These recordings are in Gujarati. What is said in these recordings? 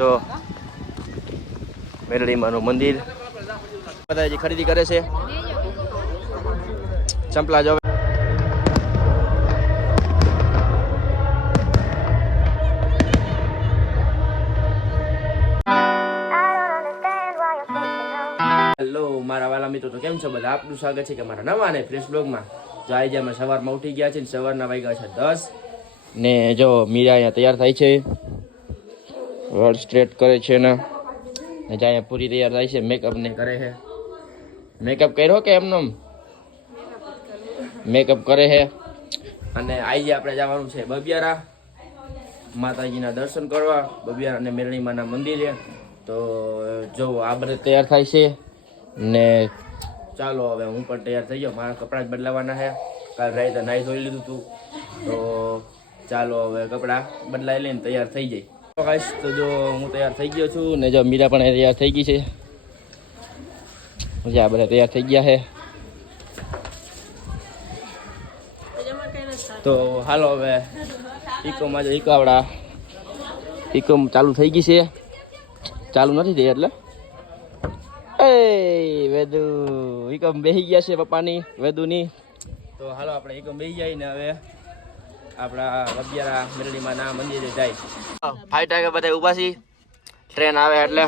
જો મેરડીમાનું મંદિર. બધા ખરીદી કરે છે. ચંપલા જો. હેલો મારા વાલા મિત્રો, તો કેમ છો બધા? આપનું સ્વાગત છે કે મારા નવા ને ફ્રેશ બ્લોગમાં જો આજે અમે સવારમાં ઉઠી ગયા છે ને સવારના વાગ્યા છે દસ. ને જો મીરા અહીંયા તૈયાર થાય છે. વાળ સ્ટ્રેટ કરે છે ને ને અહીંયા પૂરી તૈયાર થાય છે મેકઅપ ને કરે છે. મેકઅપ કર્યો કે એમનો મેકઅપ કરે છે. અને આજે આપણે જવાનું છે બબિયારા. માતાજીના દર્શન કરવા, બબિયારા અને મેરણીમાના મંદિરે. તો, જો આ બધે તૈયાર થાય છે. ને ચાલો હવે હું પણ તૈયાર થઈ ગયો. મારા કપડાં જ બદલાવાના છે. કાલ રાતે નાહી ધોઈ લીધું હતું તો ચાલો હવે કપડાં બદલાઈ લઈને તૈયાર થઈ જાય. Guys, તો જો હું તૈયાર થઈ ગયો છું ને જો મીરા પણ તૈયાર થઈ ગઈ છે. આ બધા તૈયાર થઈ ગયા છે. તો હાલો હવે ઇકોમાં જો ઇકો આવડા ઇકો ચાલુ થઈ ગઈ છે. ચાલુ નથી થઈ એટલે? એ વેદુ ઇકોમ બેસી ગયા છે પપ્પાની વેદુની. તો હાલો આપણે ઇકોમ બેસી જાય ને હવે આપણા રબિયારા મેરડીમાં મંદિરે જાય. ફાઈવ ટાઈગર બધા ઊભા છે. ટ્રેન આવે એટલે.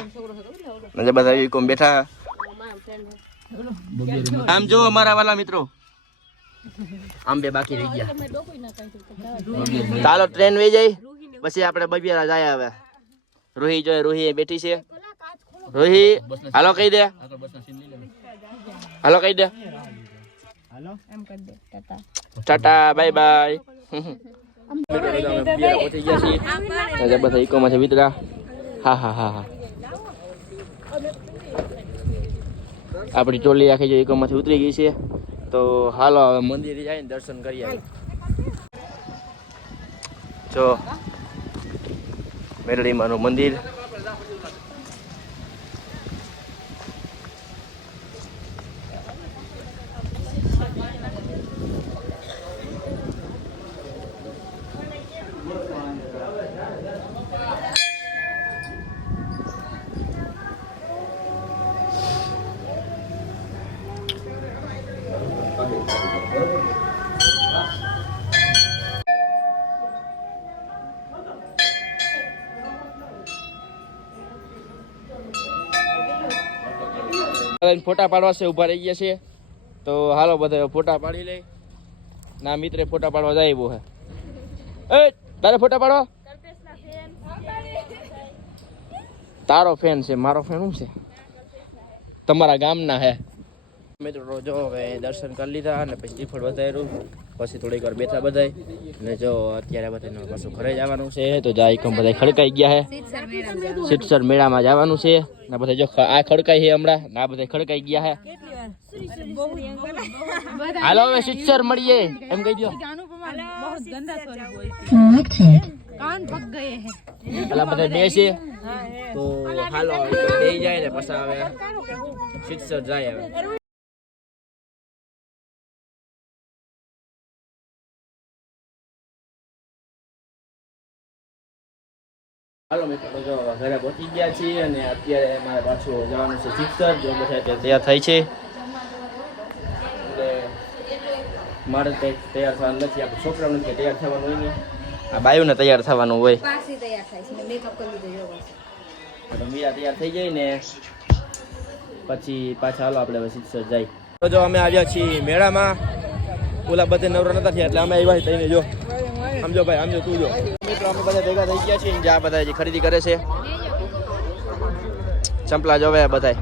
બધા કોમ બેઠા. આમ જો અમારા વાલા મિત્રો. આમ બે બાકી રહી ગયા. ચાલો ટ્રેન વહી જાય. પછી આપણે બબિયારા જાય હવે. રોહી જોઈએ રોહી બેઠી છે. રોહી હાલો કહી દે. હાલો કહી દે. Tata bye bye. છીએ. બધા ઇકોમાં છે વિતરા. હા હા હા હા. આપણી ટોલી આખી જો ઇકોમાંથી ઉતરી ગઈ છે. તો હાલો હવે મંદિરે જઈને દર્શન કરી આવીએ. જો મેરડીમાનું મંદિર. બધાને ફોટા પાડવા છે, ઊભા રહી ગયા છે. તો હાલો બધા ફોટા પાડી લે ના, મિત્રે ફોટા પાડવા જાય એવું હે. એ, તારે ફોટા પાડવા? તારો ફેન છે, મારો ફેન શું છે? તમારા ગામના હે. મિત્રો જો હવે દર્શન કરી લીધા અને પછી શ્રીફળ વધાર્યું. પછી થોડીક વાર બેઠા બધાય. ને જો અત્યારે બધાને પાછું ઘરે જવાનું છે, તો જાય કમ બધા ખડકાઈ ગયા છે. સિટસર મેળામાં જવાનું છે. ને બધા જો આ ખડકાઈ છે હમણાં, ના બધા ખડકાઈ ગયા છે. હાલો હવે સિટસર મળીએ. એમ કહી દો કાન પક ગયે હે તો હાલો બે જાય ને, પછી આવે શિક્ષક જાય હવે. હાલો મિત્રો ઘરે પહોંચી ગયા છીએ અને અત્યારે મારે પાછું જવાનું છે શિક્ષક જો તૈયાર થાય છે? મારે તે તૈયાર થવાનું નથી આપણે છોકરાઓને તૈયાર થવાનું હોય ને. આ બાયુને તૈયાર થવાનું હોય. તો મીરા તૈયાર થઈ જાય ને પછી પાછા હાલો આપણે શિક્ષક જાય. તો જો અમે આવ્યા છીએ મેળામાં. ઓલા બધે નવરા નતા થયા એટલે અમે આવ્યા થઈને જો. સમજો ભાઈ સમજો તું જો. અમે બધા ભેગા થઈ ગયા છીએ જ્યાં બધા ખરીદી કરે છે. ચંપલા જોવે બધાય.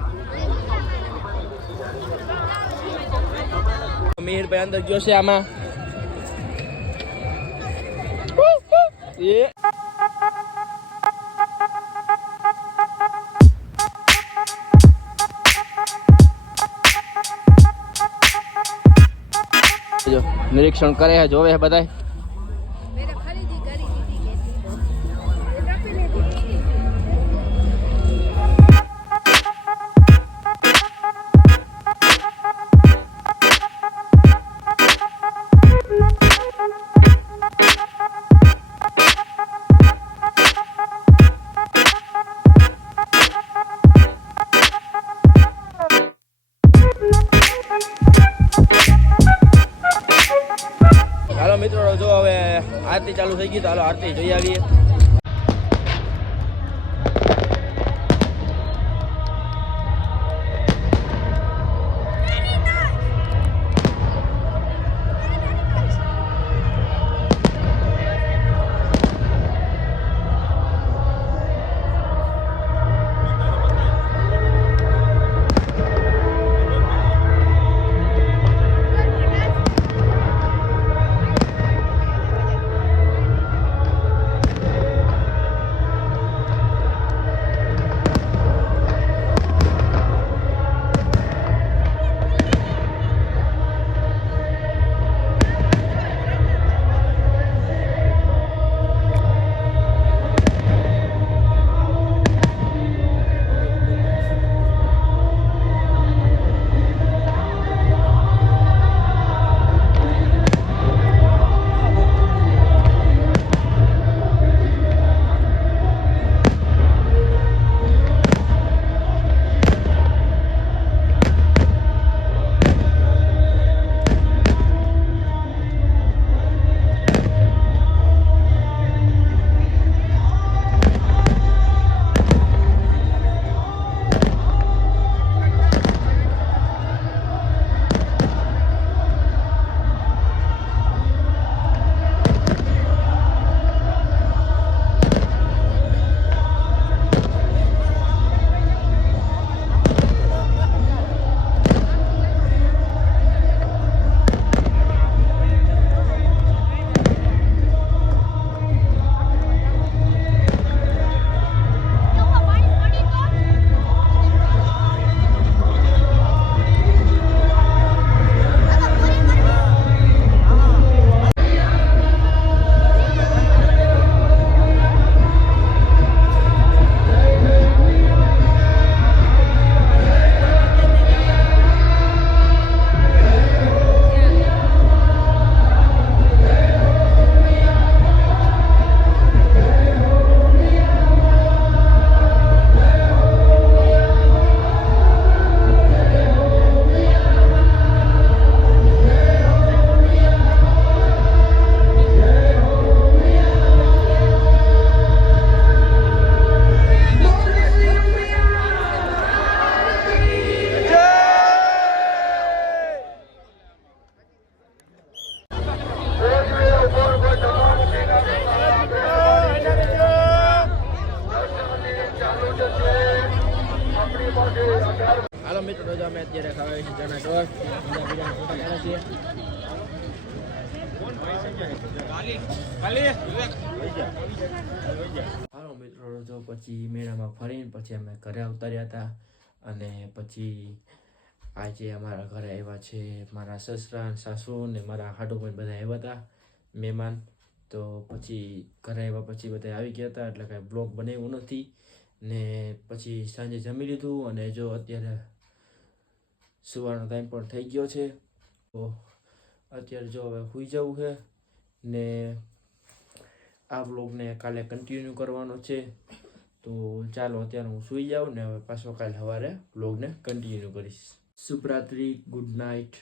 મિહિરભાઈ અંદર ગયો છે આમાં. એ. નિરીક્ષણ કરે છે, જોવે છે બધાય. આરતી ચાલુ થઈ ગઈ તો હાલો આરતી જોઈ આવીએ. મિત્રો જો હાલો મિત્રો જો પછી મેળામાં ફરીને પછી અમે ઘરે ઉતાર્યા હતા. અને પછી આજે અમારા ઘરે આવ્યા છે મારા સસરા સાસુ ને મારા હાડુભાઈ બધા આવ્યા હતા મહેમાન. તો પછી ઘરે આવ્યા પછી બધા આવી ગયા હતા, એટલે કાંઈ બ્લોગ બનાવ્યું નથી. ને પછી સાંજે જમી લીધું અને જો અત્યારે સુવાનો ટાઈમ પણ થઈ ગયો છે. તો અત્યારે જો હવે સુઈ જવું છે ને આ બ્લોગને કાલે કન્ટિન્યુ કરવાનો છે. તો ચાલો અત્યારે હું સુઈ જાઉં ને હવે પાછો કાલે સવારે બ્લોગને કન્ટિન્યુ કરીશ. શુભરાત્રી, ગુડ નાઇટ